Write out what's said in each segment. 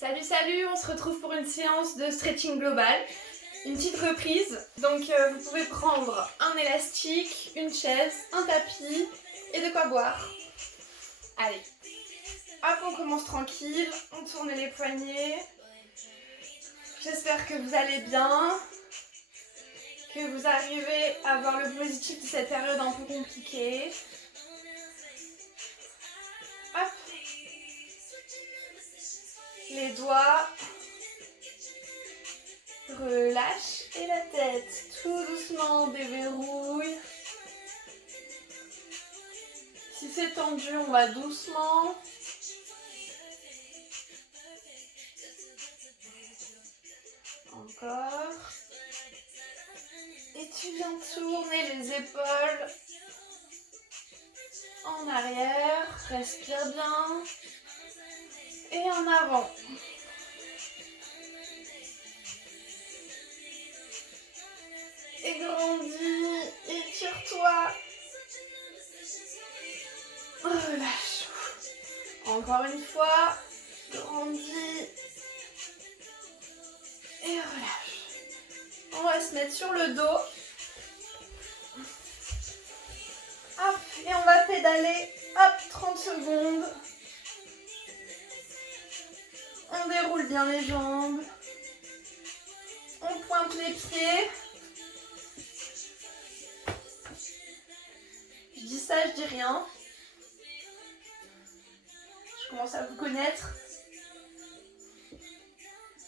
Salut, salut, on se retrouve pour une séance de stretching global, une petite reprise. Donc vous pouvez prendre un élastique, une chaise, un tapis et de quoi boire. Allez, hop, on commence tranquille, on tourne les poignets. J'espère que vous allez bien, que vous arrivez à voir le positif de cette période un peu compliquée. Hop, les doigts, relâche et la tête, tout doucement on déverrouille. Si c'est tendu, on va doucement. Encore. Et tu viens tourner les épaules en arrière, respire bien. Et en avant. Et grandis, étire-toi. Relâche. Encore une fois, grandis. Et relâche. On va se mettre sur le dos. Hop, et on va pédaler. Hop, 30 secondes. On déroule bien les jambes. On pointe les pieds. Je dis ça, je dis rien. Je commence à vous connaître.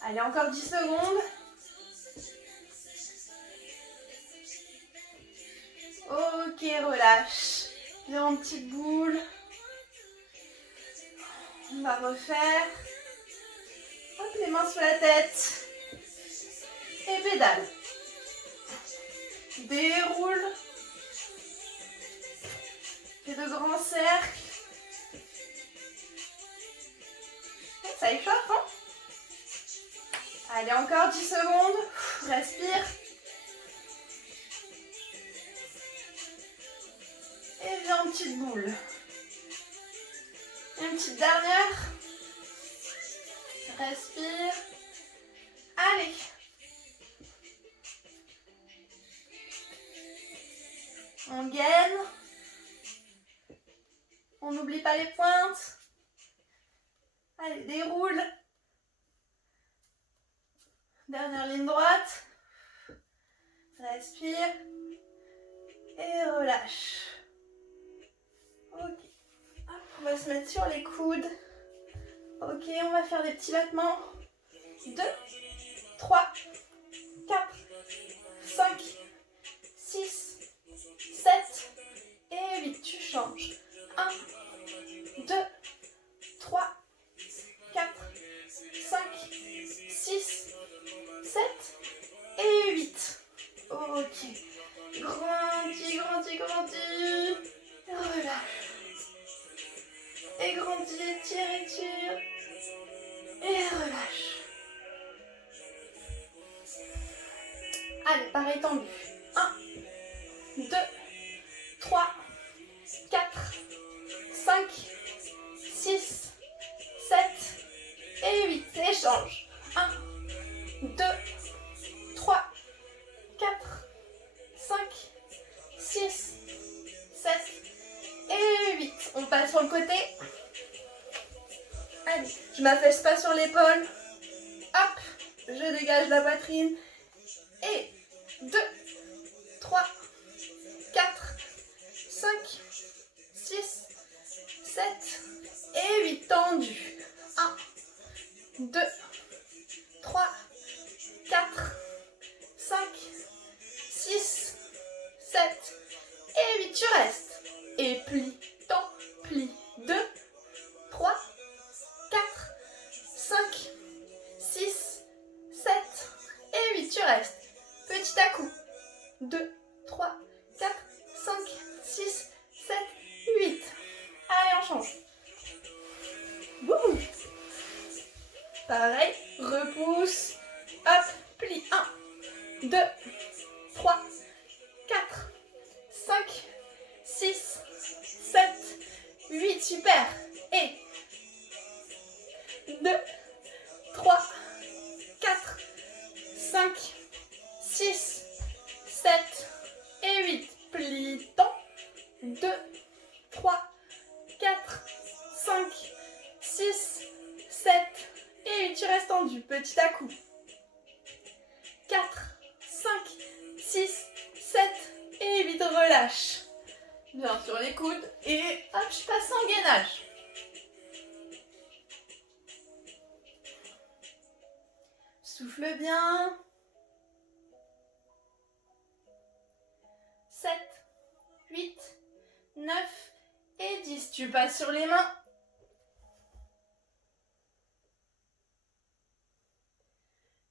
Allez, encore 10 secondes. Ok, relâche. Bien en petite boule. On va refaire. Hop, les mains sur la tête. Et pédale. Déroule. Fais de grands cercles. Ça échauffe, hein? Allez, encore 10 secondes. Respire. Et viens en petite boule. Une petite dernière. Respire. Allez. On gaine. On n'oublie pas les pointes. Allez, déroule. Dernière ligne droite. Respire. Et relâche. Ok. Hop, on va se mettre sur les coudes. Ok, on va faire des petits battements. 2, 3, 4, 5, 6, 7 et 8. Tu changes. 1, 2, 3, 4, 5, 6, 7 et 8. Ok. Grandis, grandis, grandis. Relâche. Et grandis, étire, étire. Et relâche. Allez, pareil tendu. 1, 2, 3, 4, 5, 6, 7 et 8. Échange. 1, 2, 3, 4, 5, 6, 7 et 8. On passe sur le côté. Allez, je m'affaisse pas sur l'épaule. Hop, je dégage la poitrine. Et 2, 3, 4, 5, 6, 7 et 8. Tendu. 1, 2, 3, 4, 5, 6, 7 et 8. Tu restes. Et plie, tends, plie. 2, 3, 4, 5, 6, 7 et 8. Tu restes. Petit à coup. 2, 3, 4, 5, 6, 7, 8. Allez, on change. Wouhou. Pareil, repousse. Hop, plie. 1, 2, 3, 4, 5, 6, 7, 8. Super. Et 2, 3, 4, 5, 6, 7 et 8. Plie, tend. 2, 3, 4, 5, 6, 7 et 8. Tu restes tendu, petit à coup. 4, 5, 6, 7 et 8. Relâche. Bien sur les coudes et hop, je passe en gainage. Souffle bien. 7, 8, 9 et 10. Tu passes sur les mains.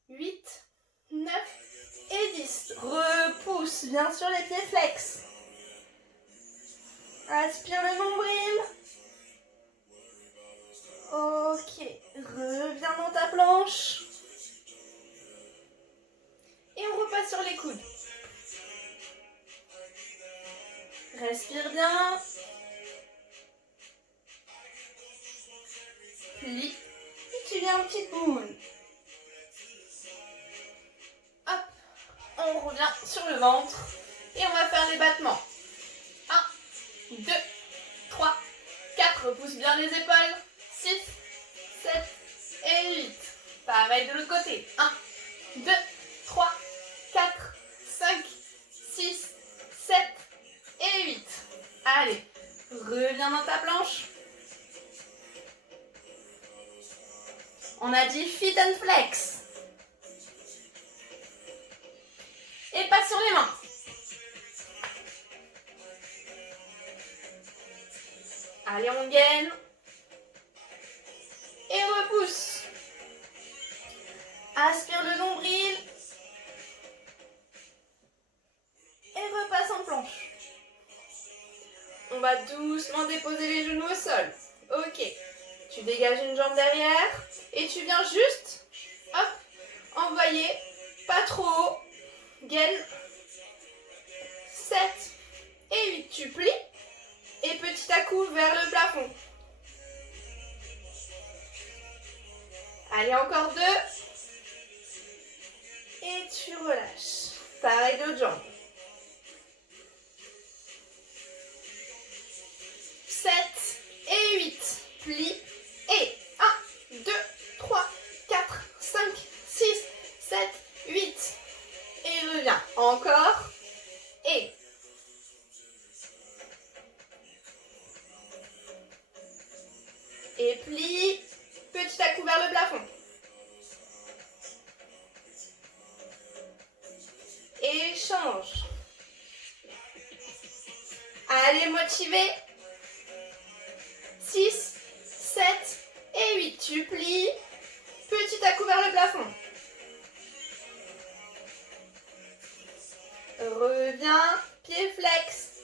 8, 9 et 10. Repousse bien sur les pieds flex. Aspire le nombril. Ok, reviens dans ta planche. Et on repasse sur les coudes. Respire bien. Plie. Et tu viens en petite boule. Hop. On revient sur le ventre. Et on va faire les battements. 1, 2, 3, 4. Repousse bien les épaules. 6, 7 et 8. Pareil de l'autre côté. 1, 2, 3, 4, 5, 6, 7 et 8. Allez, reviens dans ta planche. On a dit fit and flex. Et passe sur les mains. Allez, on gaine. Et repousse. Aspire le nombril. Et repasse en planche. On va doucement déposer les genoux au sol. Ok. Tu dégages une jambe derrière. Et tu viens juste, hop, envoyer, pas trop haut. Gaine. 7 et 8. Tu plies. Et petit à coup vers le plafond. Allez, encore 2. Et tu relâches. Pareil d'autres jambes. 7 et 8. Plie. Et 1, 2, 3, 4, 5, 6, 7, 8. Et reviens. Encore. Et. Et plie. Petit à coup vers le plafond. Et change. Allez, motivé. 6, 7 et 8. Tu plies. Petit à coup vers le plafond. Reviens. Pied flex.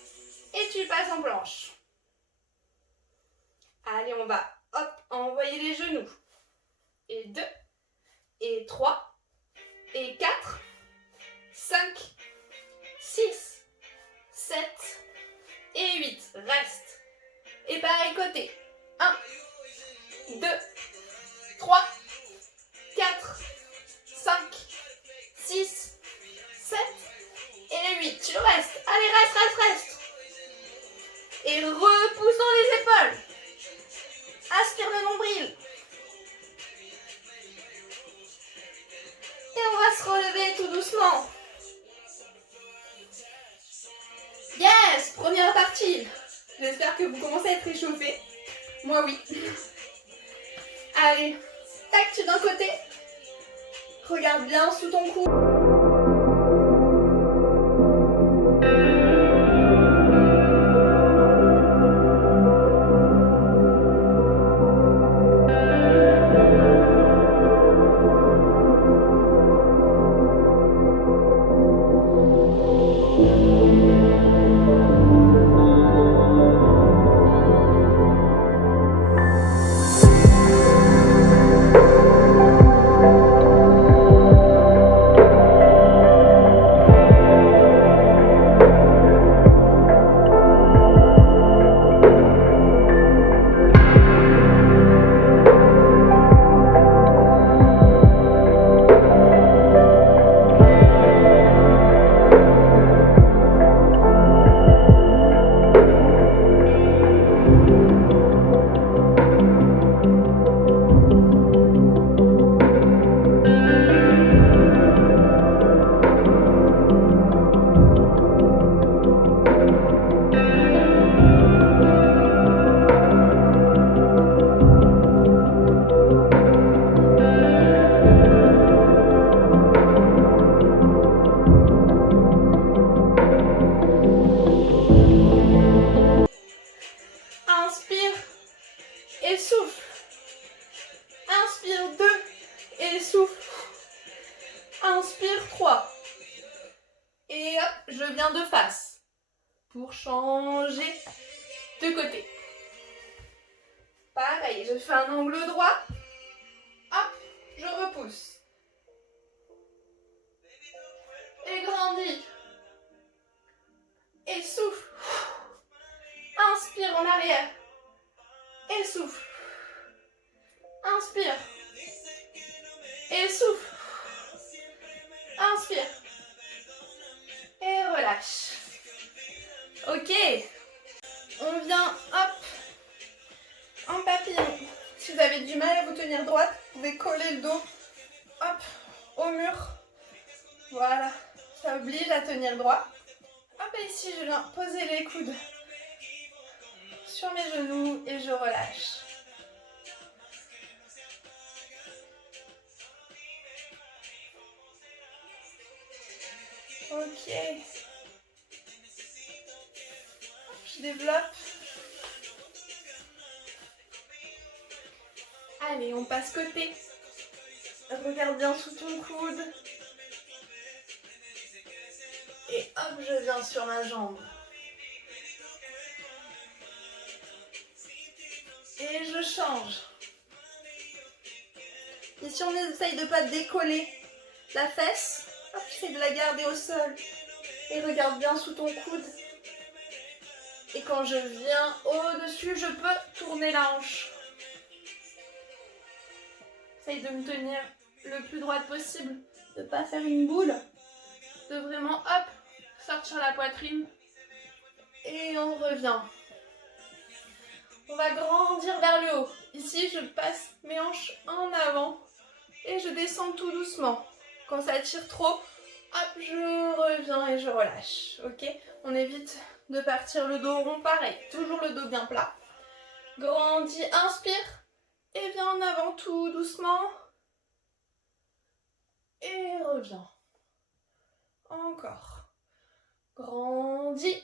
Et tu passes en planche. Allez, on va hop, envoyer les genoux. Et 2, et 3, et 4, 5, 6, 7 et 8. Reste. Et pareil côté. 1, 2, 3, 4, 5, 6, 7 et 8. Tu restes. Allez, reste. Et repousse dans les épaules. Aspire le nombril. Et on va se relever tout doucement. Yes, première partie. J'espère que vous commencez à être réchauffés. Moi, oui. Allez, tac, tu d'un côté. Regarde bien sous ton cou. souffle. Inspire, 3. Et hop, je viens de face. Pour changer de côté. Pareil, je fais un angle droit. Hop, je repousse. Et grandis. Et souffle. Inspire en arrière. Et souffle. Inspire. Et souffle. Inspire. Et relâche. Ok. On vient, hop, en papillon. Si vous avez du mal à vous tenir droite, vous pouvez coller le dos, hop, au mur. Voilà. Ça oblige à tenir droit. Hop, et ici, je viens poser les coudes sur mes genoux et je relâche. Ok. Je développe. Allez, on passe côté. Regarde bien sous ton coude. Et hop, je viens sur ma jambe. Et je change. Ici, on essaye de ne pas décoller la fesse. Hop, j'essaie de la garder au sol. Et regarde bien sous ton coude. Et quand je viens au-dessus, je peux tourner la hanche. J'essaye de me tenir le plus droite possible. De ne pas faire une boule. De vraiment, hop, sortir la poitrine. Et on revient. On va grandir vers le haut. Ici, je passe mes hanches en avant. Et je descends tout doucement. Quand ça tire trop, hop, je reviens et je relâche. Ok? On évite de partir le dos rond, pareil. Toujours le dos bien plat. Grandis, inspire. Et viens en avant tout doucement. Et reviens. Encore. Grandis.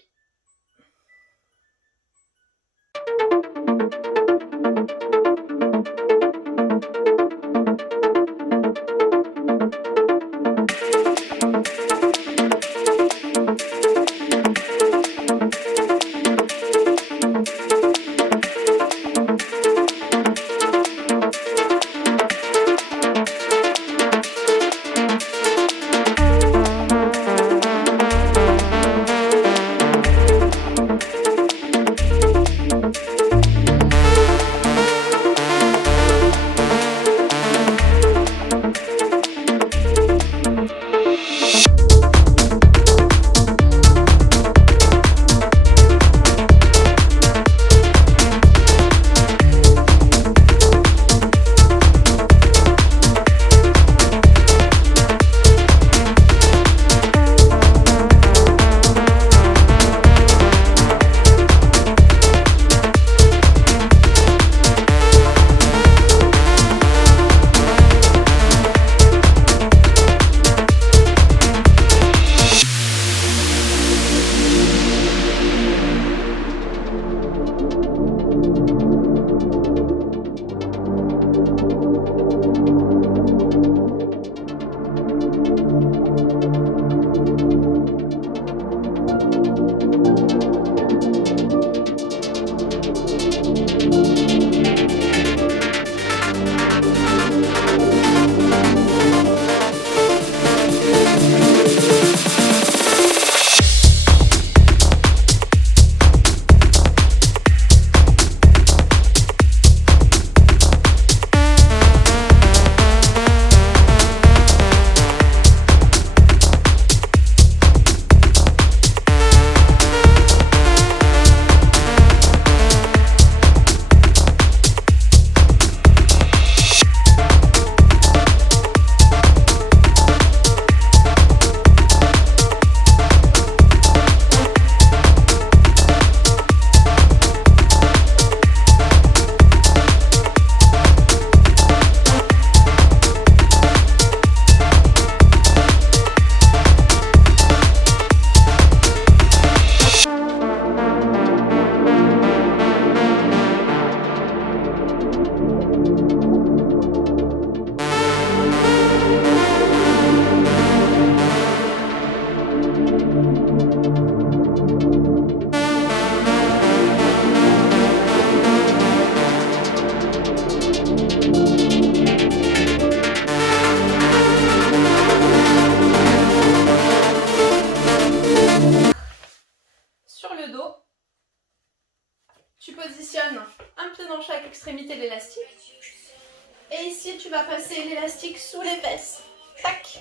Et ici, tu vas passer l'élastique sous les fesses. Tac.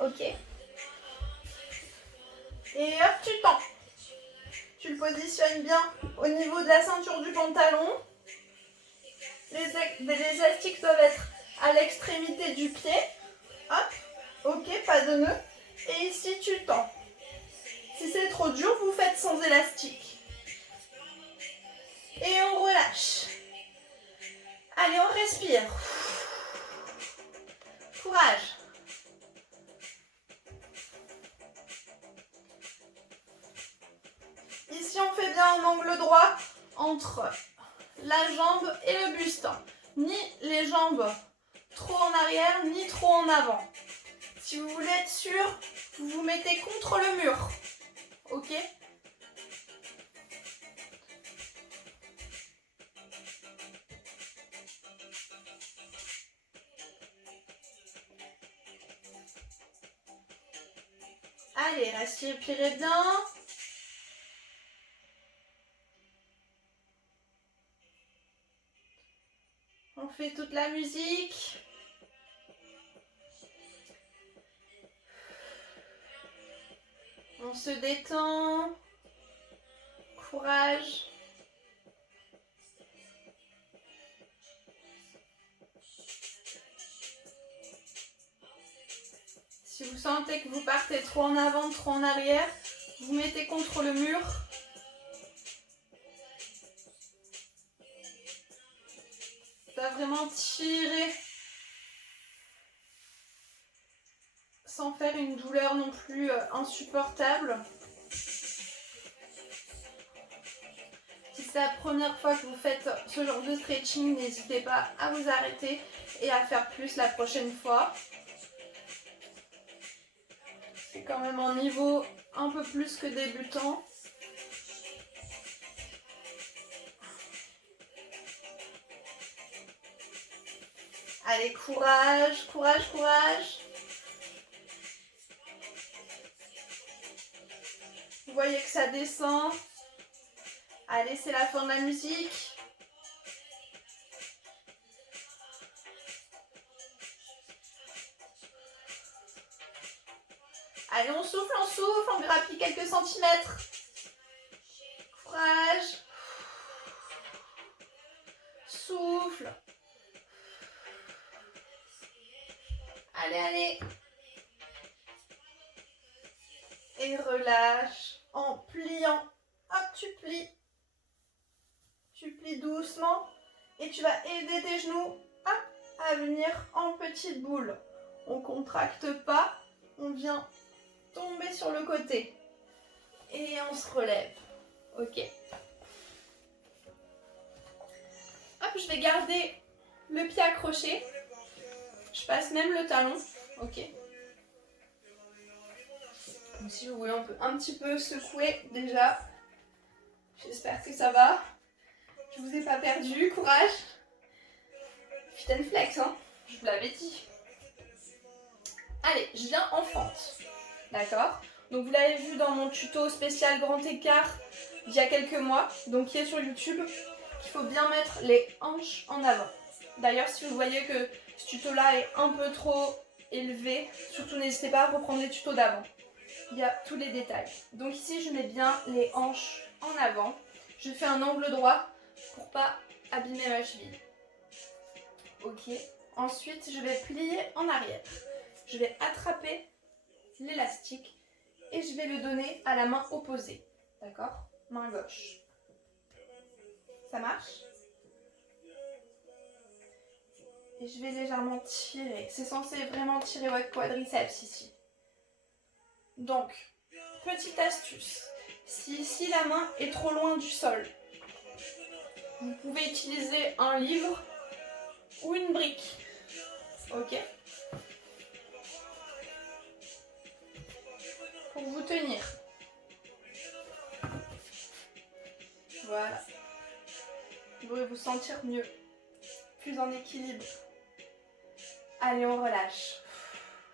Ok. Et hop, tu tends. Tu le positionnes bien au niveau de la ceinture du pantalon. Les élastiques doivent être à l'extrémité du pied. Hop. Ok, pas de nœud. Et ici, tu tends. Si c'est trop dur, vous faites sans élastique. Et on relâche. Allez, on respire. Courage. Ici, on fait bien un angle droit entre la jambe et le buste. Ni les jambes trop en arrière, ni trop en avant. Si vous voulez être sûr, vous vous mettez contre le mur. Ok ? Allez, respirez bien. On fait toute la musique. On se détend. Courage. Si vous sentez que vous partez trop en avant, trop en arrière, vous mettez contre le mur. Ça va vraiment tirer sans faire une douleur non plus insupportable. Si c'est la première fois que vous faites ce genre de stretching, n'hésitez pas à vous arrêter et à faire plus la prochaine fois. C'est quand même un niveau un peu plus que débutant. Allez, courage, courage, courage. Vous voyez que ça descend. Allez, c'est la fin de la musique. Allez, on souffle, on grappille quelques centimètres. Courage. Souffle. Allez, allez. Et relâche en pliant. Hop, tu plies. Tu plies doucement. Et tu vas aider tes genoux hop, à venir en petite boule. On ne contracte pas. On vient tomber sur le côté. Et on se relève. Ok. Hop, je vais garder le pied accroché. Je passe même le talon. Ok. Donc, si vous voulez, on peut un petit peu secouer déjà. J'espère que ça va. Je vous ai pas perdu. Courage. Fit and flex, hein. Je vous l'avais dit. Allez, je viens en fente. D'accord ? Donc vous l'avez vu dans mon tuto spécial grand écart il y a quelques mois, donc qui est sur YouTube, qu'il faut bien mettre les hanches en avant. D'ailleurs, si vous voyez que ce tuto-là est un peu trop élevé, surtout n'hésitez pas à reprendre les tutos d'avant. Il y a tous les détails. Donc ici, je mets bien les hanches en avant. Je fais un angle droit pour pas abîmer ma cheville. Ok. Ensuite, je vais plier en arrière. Je vais attraper l'élastique et je vais le donner à la main opposée. D'accord ? Main gauche. Ça marche ? Et je vais légèrement tirer. C'est censé vraiment tirer votre quadriceps ici. Donc, petite astuce. Si ici la main est trop loin du sol, vous pouvez utiliser un livre ou une brique. Ok ? Pour vous tenir. Voilà. Vous pourrez vous sentir mieux. Plus en équilibre. Allez, on relâche.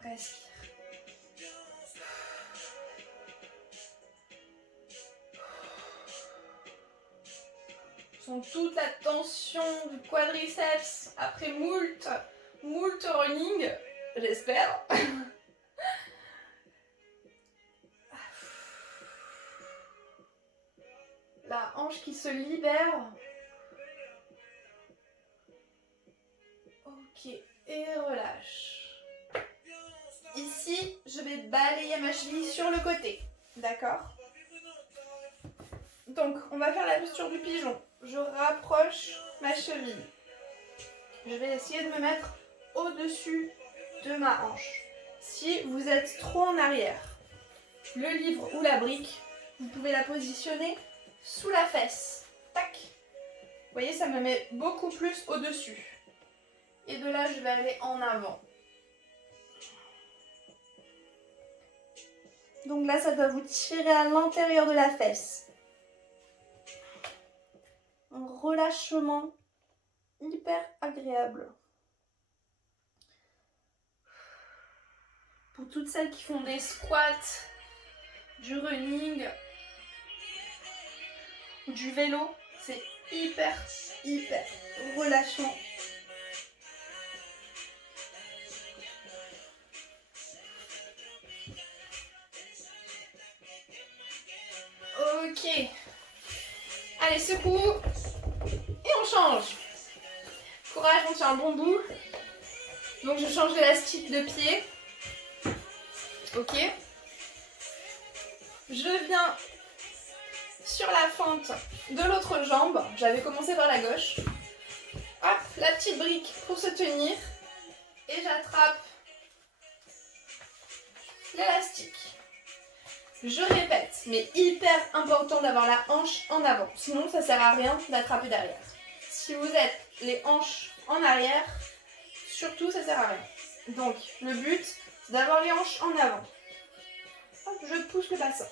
Respire. Je sens toute la tension du quadriceps après moult running, j'espère. La hanche qui se libère. Ok, et relâche. Ici, je vais balayer ma cheville sur le côté. D'accord? Donc, on va faire la posture du pigeon. Je rapproche ma cheville. Je vais essayer de me mettre au-dessus de ma hanche. Si vous êtes trop en arrière, le livre ou la brique, vous pouvez la positionner sous la fesse. Tac! Vous voyez, ça me met beaucoup plus au-dessus. Et de là, je vais aller en avant. Donc là, ça doit vous tirer à l'intérieur de la fesse. Un relâchement hyper agréable. Pour toutes celles qui font des squats, du running ou du vélo, c'est hyper relâchant. Ok. Allez, secoue. Et on change. Courage, on tient un bon bout. Donc je change d'élastique de pied. Ok. Je viens sur la fente de l'autre jambe. J'avais commencé par la gauche. Hop, la petite brique pour se tenir. Et j'attrape l'élastique. Je répète, mais hyper important d'avoir la hanche en avant. Sinon, ça sert à rien d'attraper derrière. Si vous êtes les hanches en arrière, surtout, ça sert à rien. Donc, le but, c'est d'avoir les hanches en avant. Hop, je pousse le bassin.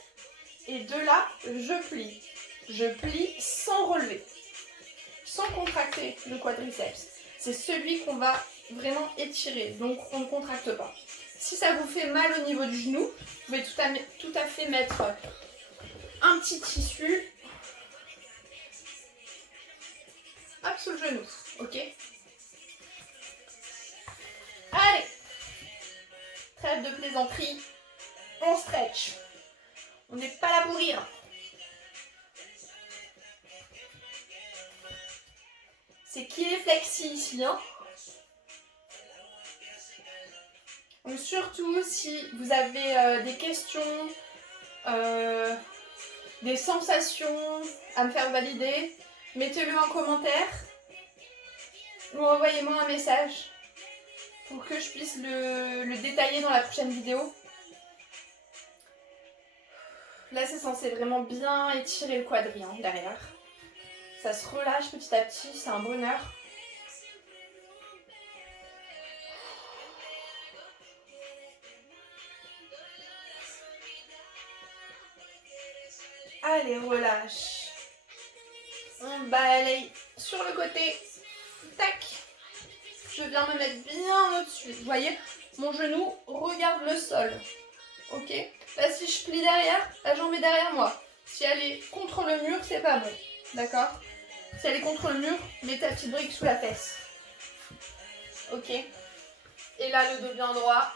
Et de là, je plie. Je plie sans relever, sans contracter le quadriceps. C'est celui qu'on va vraiment étirer, donc on ne contracte pas. Si ça vous fait mal au niveau du genou, vous pouvez tout à fait mettre un petit tissu hop, sous le genou, ok? Allez, trêve de plaisanterie, on stretch. On n'est pas là pour rire. C'est qui est flexi ici, hein? Donc surtout si vous avez des questions, des sensations à me faire valider, mettez-le en commentaire ou envoyez-moi un message pour que je puisse le détailler dans la prochaine vidéo. Là c'est censé vraiment bien étirer le quadri derrière. Ça se relâche petit à petit, c'est un bonheur. Allez, relâche. On balaye sur le côté. Tac. Je viens me mettre bien au-dessus. Vous voyez, mon genou regarde le sol. Ok. Là, si je plie derrière, la jambe est derrière moi. Si elle est contre le mur, c'est pas bon. D'accord? Si elle est contre le mur, mets ta petite brique sous la fesse. Ok. Et là, le dos bien droit.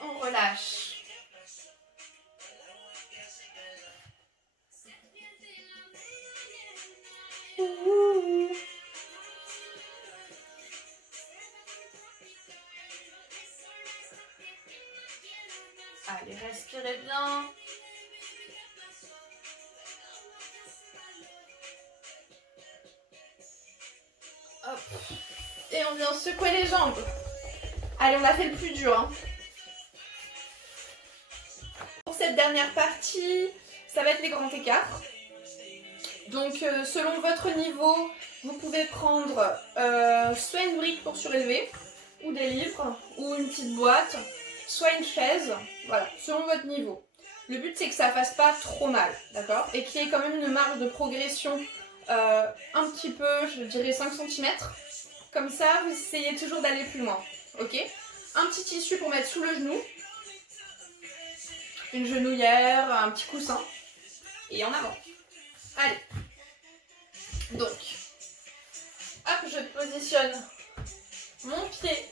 On relâche. Ouh. Allez, respirez bien. Hop. Et on vient secouer les jambes. Allez, on a fait le plus dur, hein. Pour cette dernière partie, ça va être les grands écarts. Donc, selon votre niveau, vous pouvez prendre soit une brique pour surélever, ou des livres, ou une petite boîte, soit une chaise, voilà, selon votre niveau. Le but, c'est que ça fasse pas trop mal, d'accord? Et qu'il y ait quand même une marge de progression un petit peu, je dirais 5 cm. Comme ça, vous essayez toujours d'aller plus loin, ok? Un petit tissu pour mettre sous le genou. une genouillère, un petit coussin. Et en avant. Allez. Donc, hop, je positionne mon pied,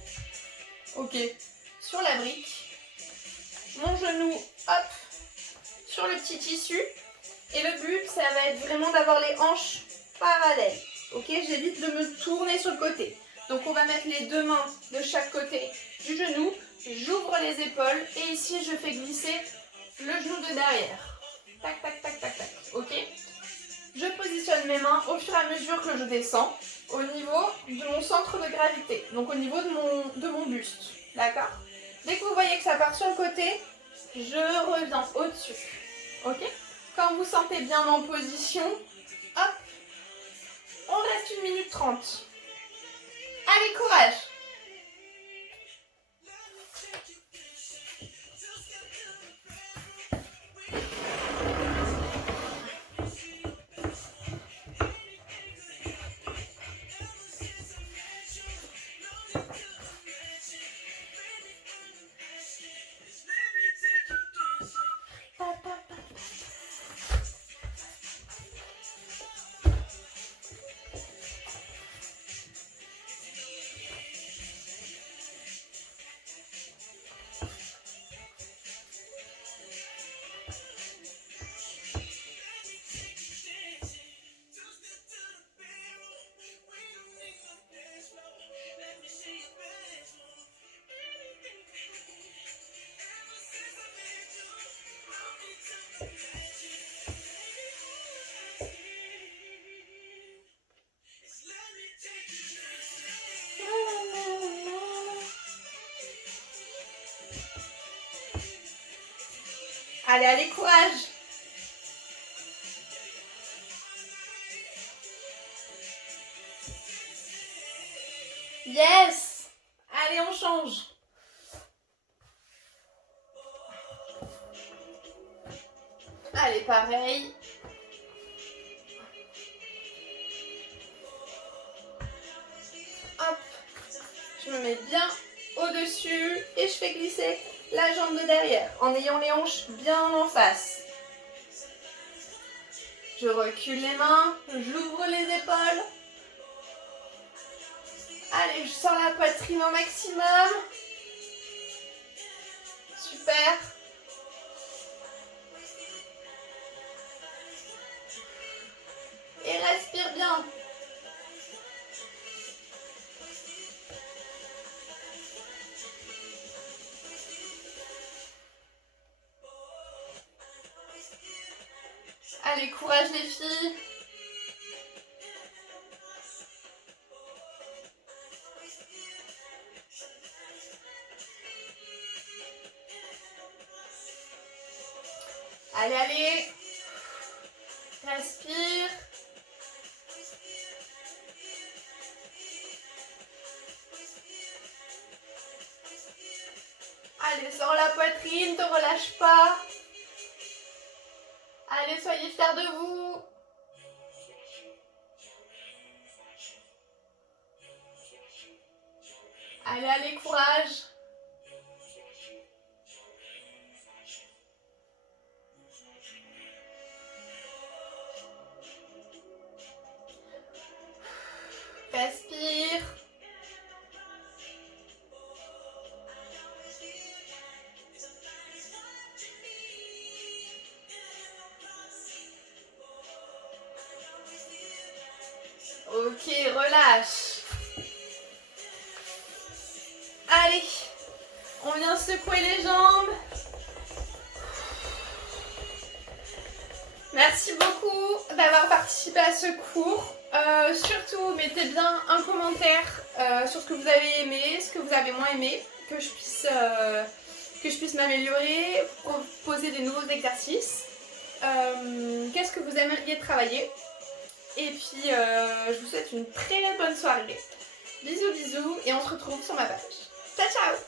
ok, sur la brique. Mon genou, hop, sur le petit tissu. Et le but, ça va être vraiment d'avoir les hanches parallèles. Ok, j'évite de me tourner sur le côté. Donc on va mettre les deux mains de chaque côté du genou. J'ouvre les épaules et ici je fais glisser le genou de derrière. Tac, tac, tac, tac, tac. Ok. Je positionne mes mains au fur et à mesure que je descends au niveau de mon centre de gravité. Donc au niveau de mon buste. D'accord. Dès que vous voyez que ça part sur le côté, je reviens au-dessus. Ok. Quand vous sentez bien en position, hop, on reste 1 minute 30. Allez, courage! Allez, allez, courage! Yes! Allez, on change! Allez, pareil. Hop, je me mets bien au-dessus et je fais glisser la jambe de derrière en ayant les hanches bien en face. Je recule les mains, j'ouvre les épaules. Allez, je sors la poitrine au maximum. Super. Et respire bien. Allez, courage les filles. Allez, allez. Respire. Allez, sors la poitrine, te relâche pas. Allez, soyez fiers de vous. Allez, allez, courage. Respire. Ok, relâche. Allez, on vient secouer les jambes. Merci beaucoup d'avoir participé à ce cours. Surtout, mettez bien un commentaire sur ce que vous avez aimé, ce que vous avez moins aimé, que je puisse m'améliorer, proposer des nouveaux exercices. Qu'est-ce que vous aimeriez travailler? Et puis, je vous souhaite une très bonne soirée. Bisous, bisous, et on se retrouve sur ma page. Ciao, ciao!